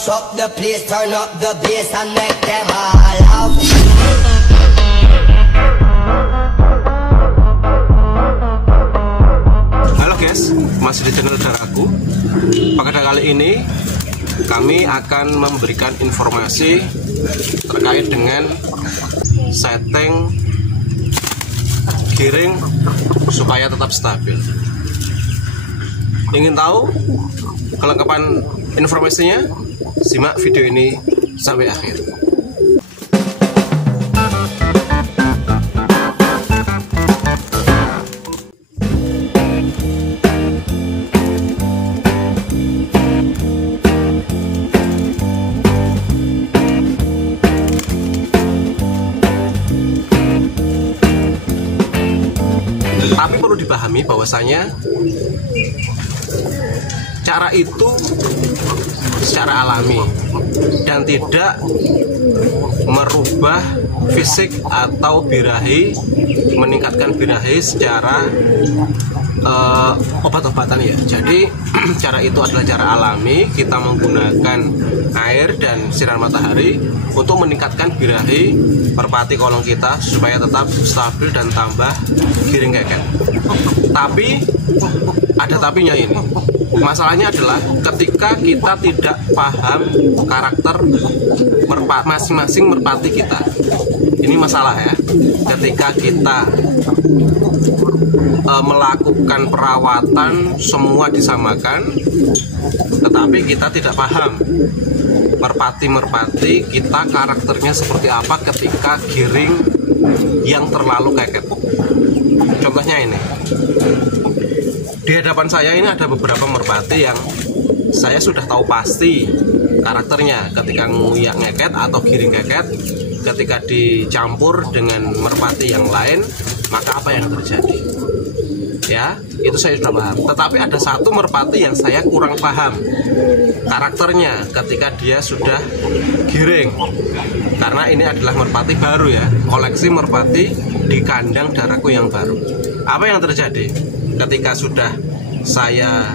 mash up the place, turn up the bass and make them all laugh. Halo guys, masih di channel Daraku. Pada kali ini kami akan memberikan informasi terkait dengan setting giring supaya tetap stabil. Ingin tahu kelengkapan informasinya? Simak video ini sampai akhir. Tapi perlu dipahami bahwasanya cara itu secara alami dan tidak merubah fisik atau birahi, meningkatkan birahi secara obat-obatan ya. Jadi cara itu adalah cara alami, kita menggunakan air dan sinar matahari untuk meningkatkan birahi merpati kolong kita supaya tetap stabil dan tambah giring keket. Tapi ada tapinya ini. Masalahnya adalah ketika kita tidak paham karakter masing-masing merpati kita. Ini masalah ya. Ketika kita melakukan perawatan semua disamakan, tetapi kita tidak paham merpati-merpati kita karakternya seperti apa ketika giring yang terlalu keket. Contohnya ini. Di hadapan saya ini ada beberapa merpati yang saya sudah tahu pasti karakternya ketika nguyak ngeket atau giring keket. Ketika dicampur dengan merpati yang lain, maka apa yang terjadi? Ya, itu saya sudah paham. Tetapi ada satu merpati yang saya kurang paham karakternya ketika dia sudah giring. Karena ini adalah merpati baru ya, koleksi merpati di kandang Daraku yang baru. Apa yang terjadi? Ketika sudah saya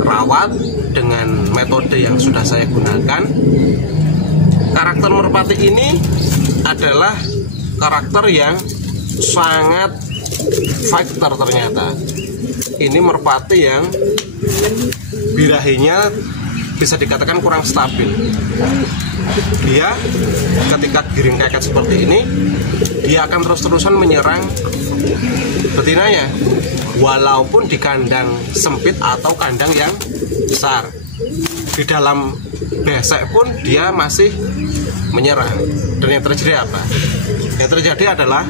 rawat dengan metode yang sudah saya gunakan, karakter merpati ini adalah karakter yang sangat fighter ternyata. Ini merpati yang birahinya bisa dikatakan kurang stabil. Dia ketika giring keket seperti ini, dia akan terus-terusan menyerang betinanya, walaupun di kandang sempit atau kandang yang besar. Di dalam besek pun dia masih menyerang. Dan yang terjadi apa? Yang terjadi adalah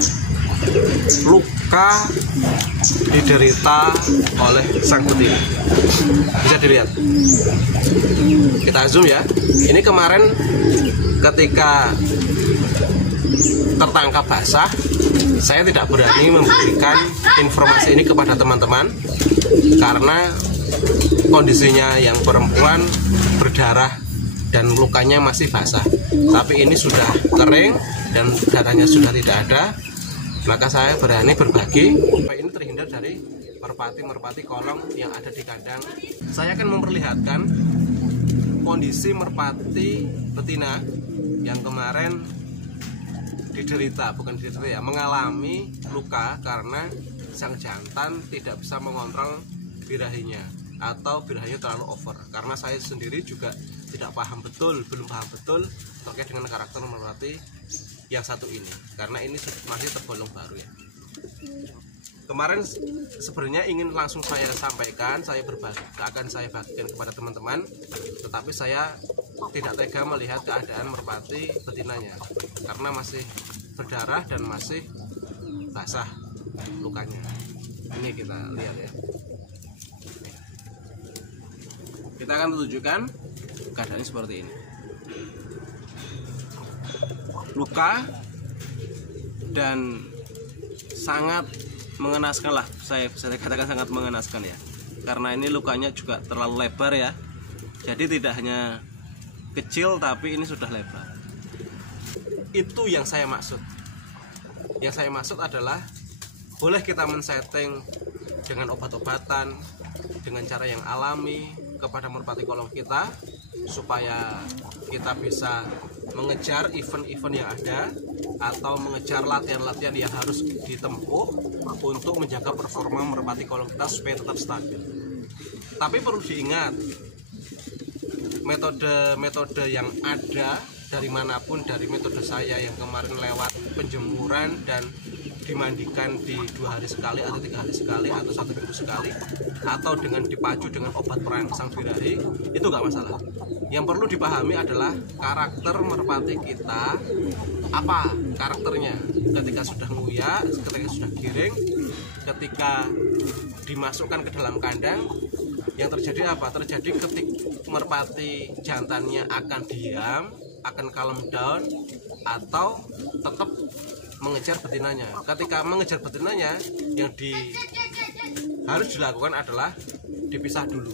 luka diderita oleh sang betina. Bisa dilihat. Kita zoom ya. Ini kemarin ketika tertangkap basah, saya tidak berani memberikan informasi ini kepada teman-teman karena kondisinya yang perempuan berdarah dan lukanya masih basah. Tapi ini sudah kering dan darahnya sudah tidak ada, maka saya berani berbagi supaya ini terhindar dari merpati-merpati kolong yang ada di kandang. Saya akan memperlihatkan kondisi merpati betina yang kemarin mengalami luka karena sang jantan tidak bisa mengontrol birahinya atau birahinya terlalu over. Karena saya sendiri juga belum paham betul terkait dengan karakter merpati yang satu ini, karena ini masih tergolong baru ya. Kemarin sebenarnya ingin langsung saya sampaikan, akan saya bagikan kepada teman-teman, tetapi saya tidak tega melihat keadaan merpati betinanya karena masih berdarah dan masih basah lukanya. Ini kita lihat ya. Kita akan tunjukkan keadaannya seperti ini. Luka dan sangat mengenaskan lah, saya katakan sangat mengenaskan ya, karena ini lukanya juga terlalu lebar ya. Jadi tidak hanya kecil tapi ini sudah lebar. Itu yang saya maksud. Yang saya maksud adalah boleh kita men-setting dengan obat-obatan, dengan cara yang alami kepada merpati kolong kita, supaya kita bisa mengejar event-event yang ada atau mengejar latihan-latihan yang harus ditempuh untuk menjaga performa merpati kolong kita supaya tetap stabil. Tapi perlu diingat, metode-metode yang ada dari manapun, dari metode saya yang kemarin lewat penjemuran dan dimandikan di 2 hari sekali atau 3 hari sekali atau 1 minggu sekali, atau dengan dipacu dengan obat perangsang birahi, itu nggak masalah. Yang perlu dipahami adalah karakter merpati kita, apa karakternya ketika sudah nguyah, ketika sudah giring, ketika dimasukkan ke dalam kandang. Yang terjadi apa? Terjadi ketika merpati jantannya akan diam, akan calm down, atau tetap mengejar betinanya. Ketika mengejar betinanya, yang harus dilakukan adalah dipisah dulu.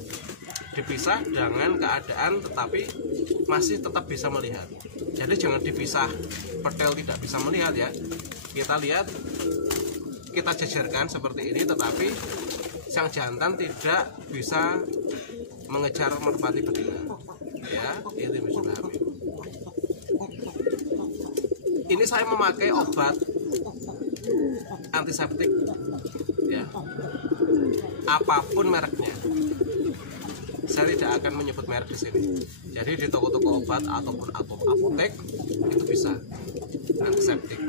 Dipisah dengan keadaan tetapi masih tetap bisa melihat. Jadi jangan dipisah petel tidak bisa melihat ya. Kita lihat, kita jajarkan seperti ini, tetapi sang jantan tidak bisa mengejar merpati betina. Ya, itu bisa dipahami. Ini saya memakai obat antiseptik ya, apapun mereknya. Saya tidak akan menyebut merek di sini. Jadi di toko-toko obat ataupun apotek itu bisa antiseptik.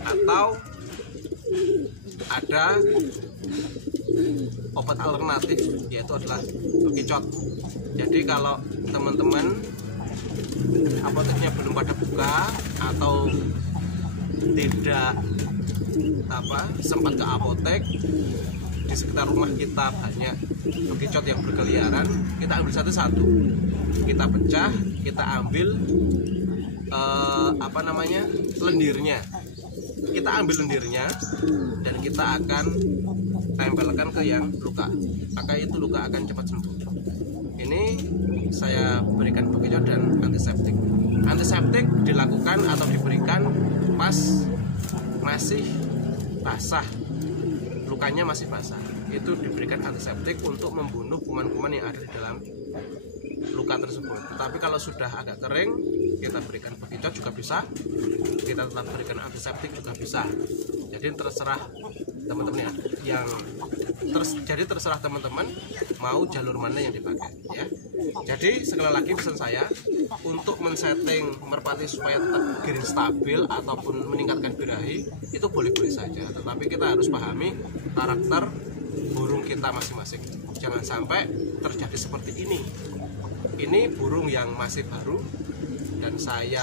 Atau ada obat alternatif, yaitu adalah bekicot. Jadi kalau teman-teman apoteknya belum pada buka atau tidak sempat ke apotek, di sekitar rumah kita banyak bekicot yang berkeliaran, kita ambil satu-satu, kita pecah, kita ambil lendirnya, kita ambil lendirnya dan kita akan tempelkan ke yang luka, maka itu luka akan cepat sembuh. Ini saya berikan bekicot dan antiseptik. Antiseptik dilakukan atau diberikan pas masih basah, lukanya masih basah. Itu diberikan antiseptik untuk membunuh kuman-kuman yang ada di dalam luka tersebut. Tetapi kalau sudah agak kering, kita berikan bekicot juga bisa, kita tetap berikan antiseptik juga bisa. Jadi terserah teman-teman terserah teman-teman mau jalur mana yang dipakai ya. Jadi sekali lagi pesan saya, untuk men-setting merpati supaya tetap giring stabil ataupun meningkatkan birahi itu boleh-boleh saja, tetapi kita harus pahami karakter burung kita masing-masing. Jangan sampai terjadi seperti ini. Ini burung yang masih baru dan saya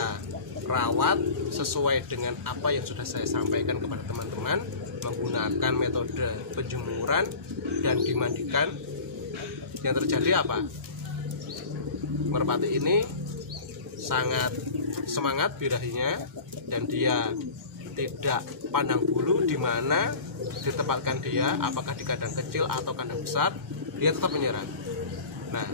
rawat sesuai dengan apa yang sudah saya sampaikan kepada teman-teman, menggunakan metode penjemuran dan dimandikan. Yang terjadi apa? Merpati ini sangat semangat birahinya dan dia tidak pandang bulu di mana ditempatkan dia, apakah di kandang kecil atau kandang besar, dia tetap menyerang. Nah,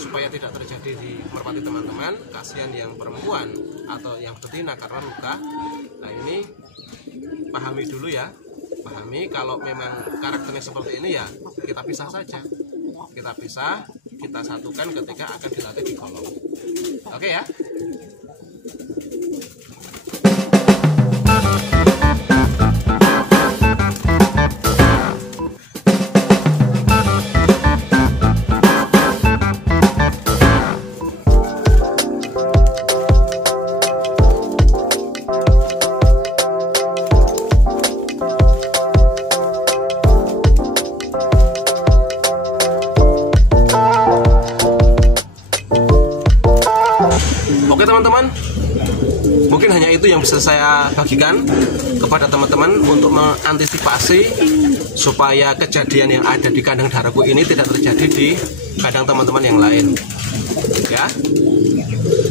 supaya tidak terjadi di merpati teman-teman, kasihan yang perempuan atau yang betina karena luka. Nah, ini pahami dulu ya. Pahami kalau memang karakternya seperti ini ya, kita pisah saja. Kita pisah, kita satukan ketika akan dilatih di kolong. Oke ya. Oke teman-teman, mungkin hanya itu yang bisa saya bagikan kepada teman-teman untuk mengantisipasi supaya kejadian yang ada di kandang Daraku ini tidak terjadi di kandang teman-teman yang lain. Ya,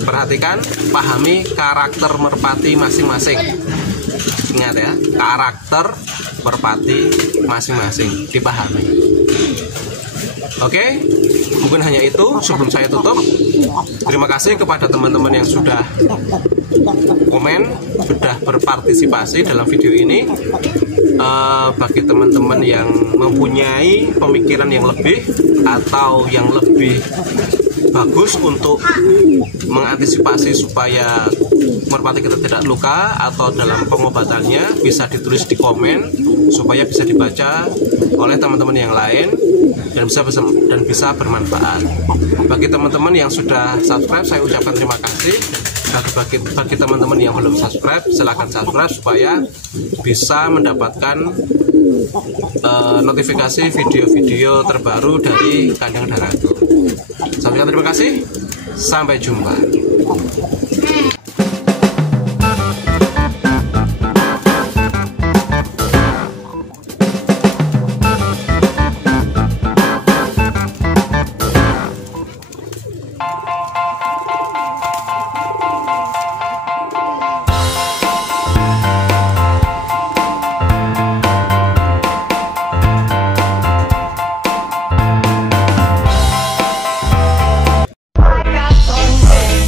perhatikan, pahami karakter merpati masing-masing. Ingat ya, karakter merpati masing-masing dipahami. Oke, mungkin hanya itu sebelum saya tutup. Terima kasih kepada teman-teman yang sudah komen, sudah berpartisipasi dalam video ini. Bagi teman-teman yang mempunyai pemikiran yang lebih atau yang lebih bagus untuk mengantisipasi supaya merpati kita tidak luka, atau dalam pengobatannya bisa ditulis di komen supaya bisa dibaca oleh teman-teman yang lain dan bisa bermanfaat. Bagi teman-teman yang sudah subscribe, saya ucapkan terima kasih. Bagi teman-teman yang belum subscribe, silahkan subscribe supaya bisa mendapatkan notifikasi video-video terbaru dari Kandang Darago. Saya ucapkan terima kasih, sampai jumpa.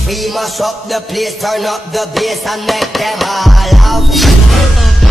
We must up the place, turn up the bass and make them all out.